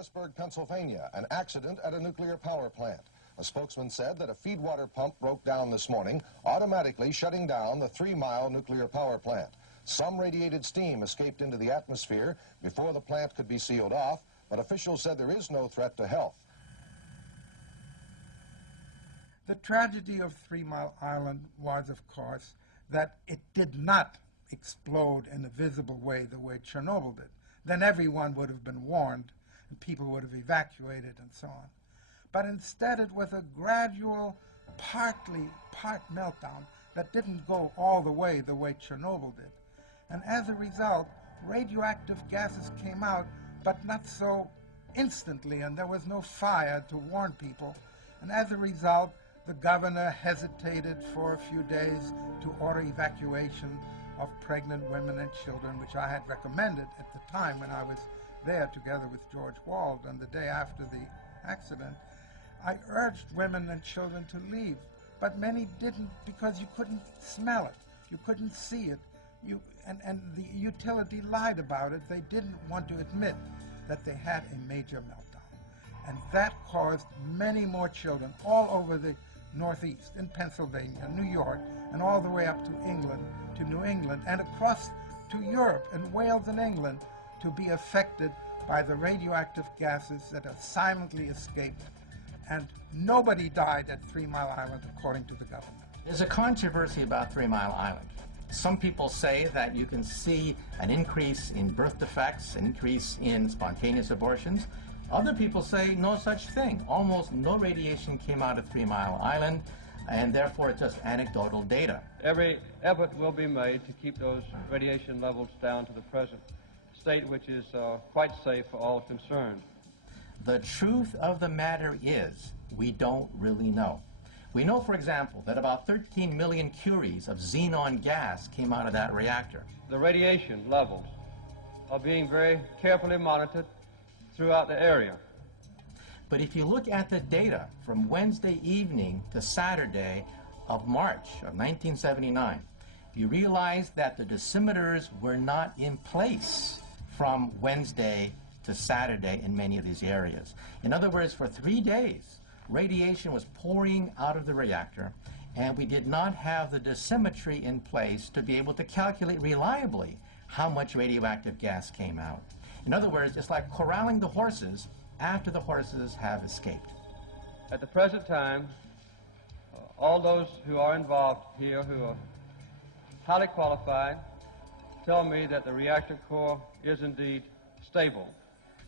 Harrisburg, Pennsylvania, an accident at a nuclear power plant. A spokesman said that a feed water pump broke down this morning, automatically shutting down the 3-mile nuclear power plant. Some radiated steam escaped into the atmosphere before the plant could be sealed off, but officials said there is no threat to health. The tragedy of 3 Mile Island was, of course, that it did not explode in a visible way the way Chernobyl did. Then everyone would have been warned and people would have evacuated and so on. But instead it was a gradual, part meltdown that didn't go all the way Chernobyl did. And as a result, radioactive gases came out, but not so instantly, and there was no fire to warn people. And as a result, the governor hesitated for a few days to order evacuation of pregnant women and children, which I had recommended at the time when I was there together with George Wald on the day after the accident. I urged women and children to leave, but many didn't because you couldn't smell it, you couldn't see it, and the utility lied about it. They didn't want to admit that they had a major meltdown. And that caused many more children all over the Northeast, in Pennsylvania, New York, and all the way up to England, to New England, and across to Europe and Wales and England to be affected by the radioactive gases that have silently escaped. And nobody died at 3 Mile Island, according to the government. There's a controversy about 3 Mile Island. Some people say that you can see an increase in birth defects, an increase in spontaneous abortions. Other people say no such thing. Almost no radiation came out of 3 Mile Island, and therefore it's just anecdotal data. Every effort will be made to keep those radiation levels down to the present state, which is quite safe for all concerned. The truth of the matter is, we don't really know. We know, for example, that about 13 million curies of xenon gas came out of that reactor. The radiation levels are being very carefully monitored throughout the area. But if you look at the data from Wednesday evening to Saturday of March of 1979, you realize that the dosimeters were not in place from Wednesday to Saturday in many of these areas. In other words, for 3 days, radiation was pouring out of the reactor, and we did not have the dosimetry in place to be able to calculate reliably how much radioactive gas came out. In other words, it's like corralling the horses after the horses have escaped. At the present time, all those who are involved here, who are highly qualified, tell me that the reactor core is indeed stable.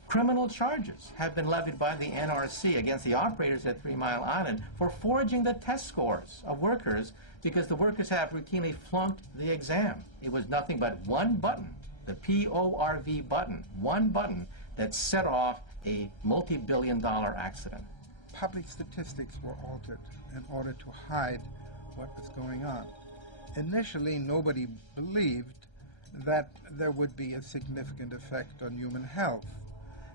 Criminal charges have been levied by the NRC against the operators at 3 Mile Island for forging the test scores of workers because the workers have routinely flunked the exam. It was nothing but one button, the PORV button, one button that set off a multi-billion-dollar accident. Public statistics were altered in order to hide what was going on. Initially, nobody believed that there would be a significant effect on human health,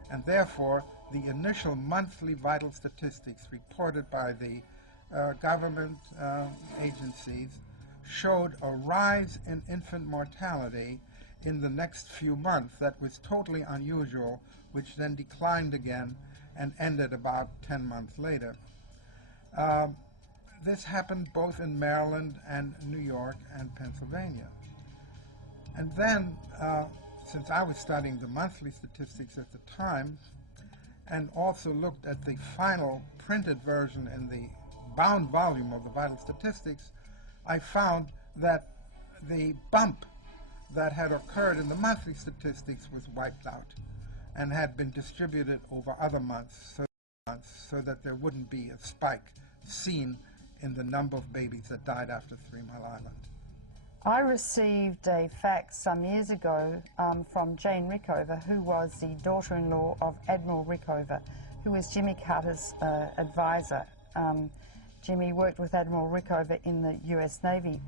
and therefore the initial monthly vital statistics reported by the government agencies showed a rise in infant mortality in the next few months that was totally unusual, which then declined again and ended about 10 months later. This happened both in Maryland and New York and Pennsylvania. And then, since I was studying the monthly statistics at the time, and also looked at the final printed version in the bound volume of the vital statistics, I found that the bump that had occurred in the monthly statistics was wiped out and had been distributed over other months so that there wouldn't be a spike seen in the number of babies that died after 3 Mile Island. I received a fax some years ago from Jane Rickover, who was the daughter-in-law of Admiral Rickover, who was Jimmy Carter's advisor. Jimmy worked with Admiral Rickover in the US Navy.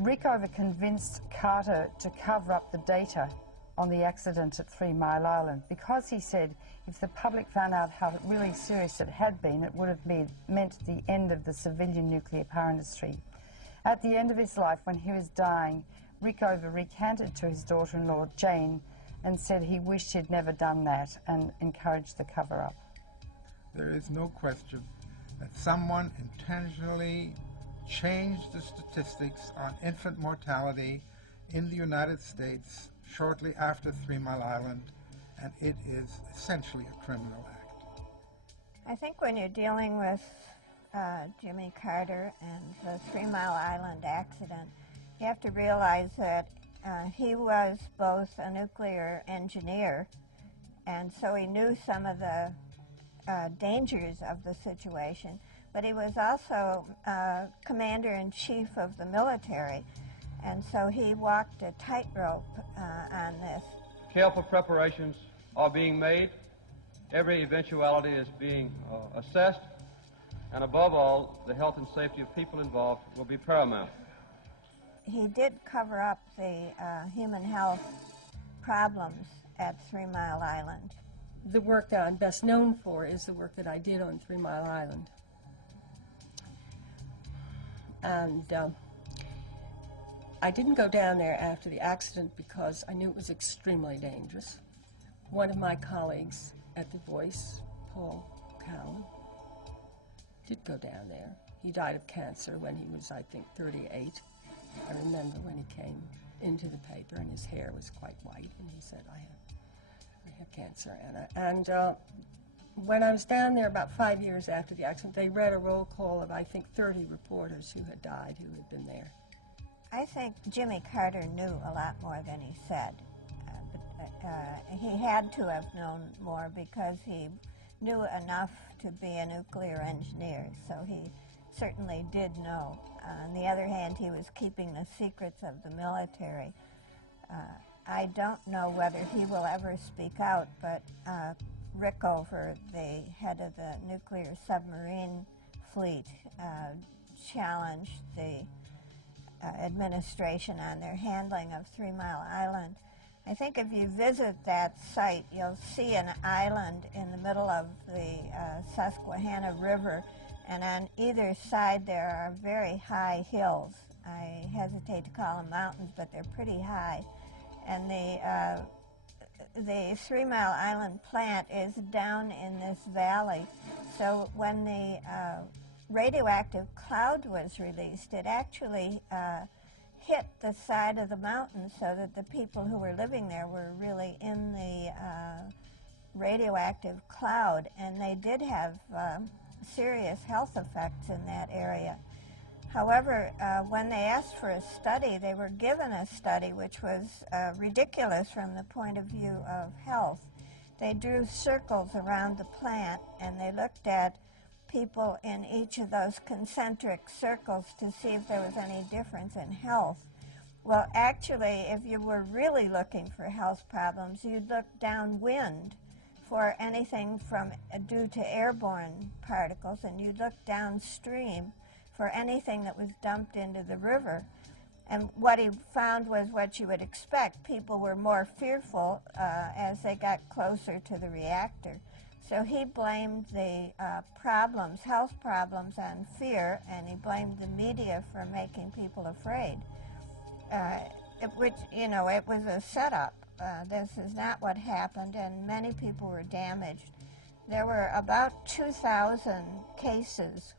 Rickover convinced Carter to cover up the data on the accident at 3 Mile Island because he said if the public found out how really serious it had been, it would have meant the end of the civilian nuclear power industry. At the end of his life, when he was dying, Rickover recanted to his daughter-in-law, Jane, and said he wished he'd never done that and encouraged the cover-up. There is no question that someone intentionally changed the statistics on infant mortality in the United States shortly after 3 Mile Island, and it is essentially a criminal act. I think when you're dealing with Jimmy Carter and the 3 Mile Island accident, you have to realize that he was both a nuclear engineer, and so he knew some of the dangers of the situation, but he was also commander-in-chief of the military, and so he walked a tightrope on this. Careful preparations are being made. Every eventuality is being assessed, and above all, the health and safety of people involved will be paramount. He did cover up the human health problems at 3 Mile Island. The work that I'm best known for is the work that I did on 3 Mile Island. And I didn't go down there after the accident because I knew it was extremely dangerous. One of my colleagues at The Voice, Paul Cowan, did go down there. He died of cancer when he was, I think, 38. I remember when he came into the paper and his hair was quite white, and he said, I have cancer, Anna. And when I was down there about 5 years after the accident, they read a roll call of, I think, 30 reporters who had died, who had been there. I think Jimmy Carter knew a lot more than he said. He had to have known more because he knew enough to be a nuclear engineer, so he certainly did know. On the other hand, he was keeping the secrets of the military. I don't know whether he will ever speak out, but Rickover, the head of the nuclear submarine fleet, challenged the administration on their handling of 3 Mile Island. I think if you visit that site, you'll see an island in the middle of the Susquehanna River, and on either side there are very high hills. I hesitate to call them mountains, but they're pretty high. And the 3 Mile Island plant is down in this valley. So when the radioactive cloud was released, it actually hit the side of the mountain so that the people who were living there were really in the radioactive cloud, and they did have serious health effects in that area. However, when they asked for a study, they were given a study which was ridiculous from the point of view of health. They drew circles around the plant, and they looked at people in each of those concentric circles to see if there was any difference in health. Well, actually, if you were really looking for health problems, you'd look downwind for anything from due to airborne particles, and you'd look downstream for anything that was dumped into the river. And what he found was what you would expect. People were more fearful as they got closer to the reactor. So he blamed the problems, health problems, on fear, and he blamed the media for making people afraid. Which, you know, it was a setup. This is not what happened, and many people were damaged. There were about 2,000 cases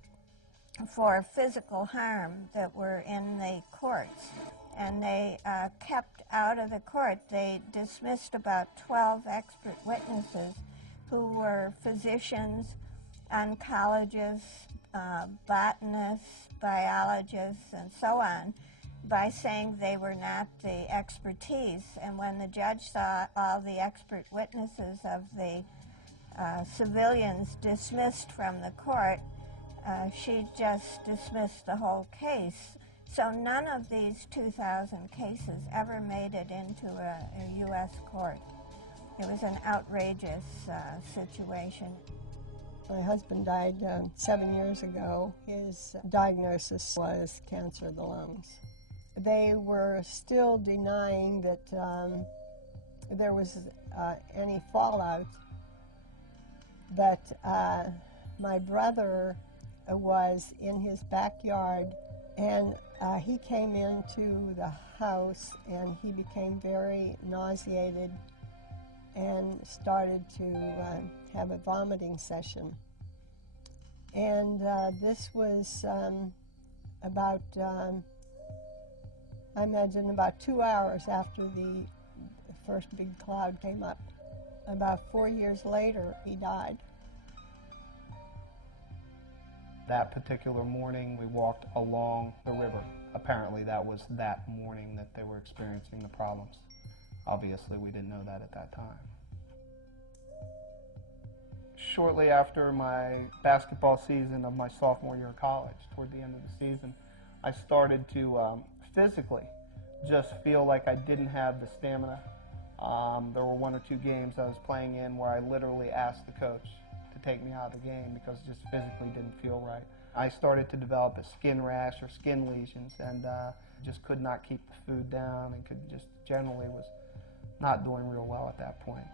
for physical harm that were in the courts, and they kept out of the court. They dismissed about 12 expert witnesses who were physicians, oncologists, botanists, biologists, and so on, by saying they were not the expertise. And when the judge saw all the expert witnesses of the civilians dismissed from the court, she just dismissed the whole case. So none of these 2,000 cases ever made it into a U.S. court. It was an outrageous situation. My husband died 7 years ago. His diagnosis was cancer of the lungs. They were still denying that there was any fallout, but my brother was in his backyard, and he came into the house and he became very nauseated and started to have a vomiting session. And this was about, I imagine, about 2 hours after the first big cloud came up. About 4 years later, he died. That particular morning, we walked along the river. Apparently, that was that morning that they were experiencing the problems. Obviously, we didn't know that at that time. Shortly after my basketball season of my sophomore year of college, toward the end of the season, I started to physically just feel like I didn't have the stamina. There were 1 or 2 games I was playing in where I literally asked the coach to take me out of the game because it just physically didn't feel right. I started to develop a skin rash or skin lesions, and just could not keep the food down, and just generally was not doing real well at that point.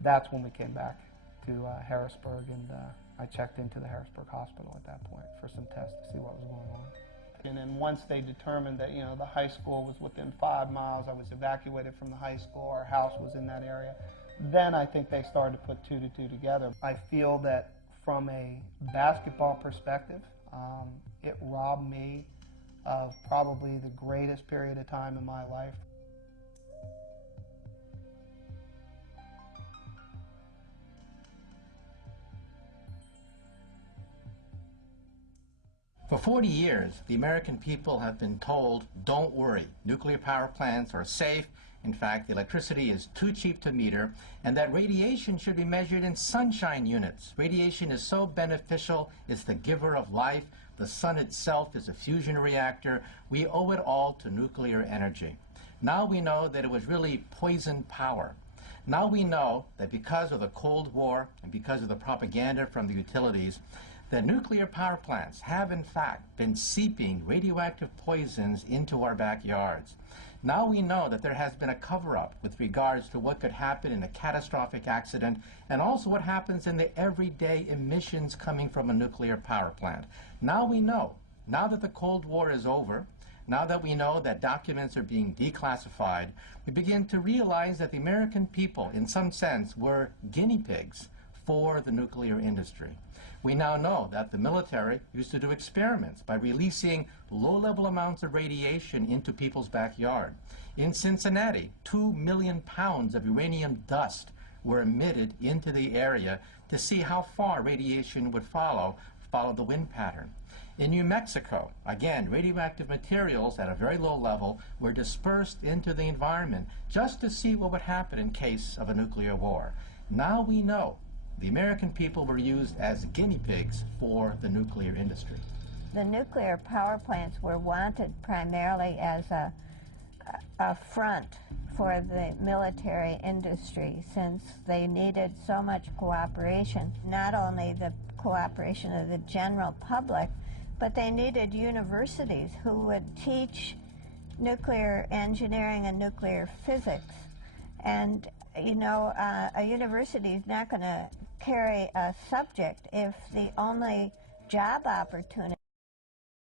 That's when we came back to Harrisburg, and I checked into the Harrisburg Hospital at that point for some tests to see what was going on. And then once they determined that, you know, the high school was within 5 miles, I was evacuated from the high school, our house was in that area, then I think they started to put 2 to 2 together. I feel that from a basketball perspective, it robbed me of probably the greatest period of time in my life. For 40 years, the American people have been told, don't worry, nuclear power plants are safe. In fact, the electricity is too cheap to meter, and that radiation should be measured in sunshine units. Radiation is so beneficial, it's the giver of life. The sun itself is a fusion reactor. We owe it all to nuclear energy. Now we know that it was really poison power. Now we know that because of the Cold War and because of the propaganda from the utilities, that nuclear power plants have in fact been seeping radioactive poisons into our backyards. Now we know that there has been a cover-up with regards to what could happen in a catastrophic accident and also what happens in the everyday emissions coming from a nuclear power plant. Now we know, now that the Cold War is over, now that we know that documents are being declassified, we begin to realize that the American people, in some sense, were guinea pigs for the nuclear industry. We now know that the military used to do experiments by releasing low-level amounts of radiation into people's backyard. In Cincinnati, 2 million pounds of uranium dust were emitted into the area to see how far radiation would follow the wind pattern. In New Mexico, again, radioactive materials at a very low level were dispersed into the environment just to see what would happen in case of a nuclear war. Now we know the American people were used as guinea pigs for the nuclear industry. The nuclear power plants were wanted primarily as a front for the military industry, since they needed so much cooperation, not only the cooperation of the general public, but they needed universities who would teach nuclear engineering and nuclear physics. And, you know, a university is not going to carry a subject if the only job opportunity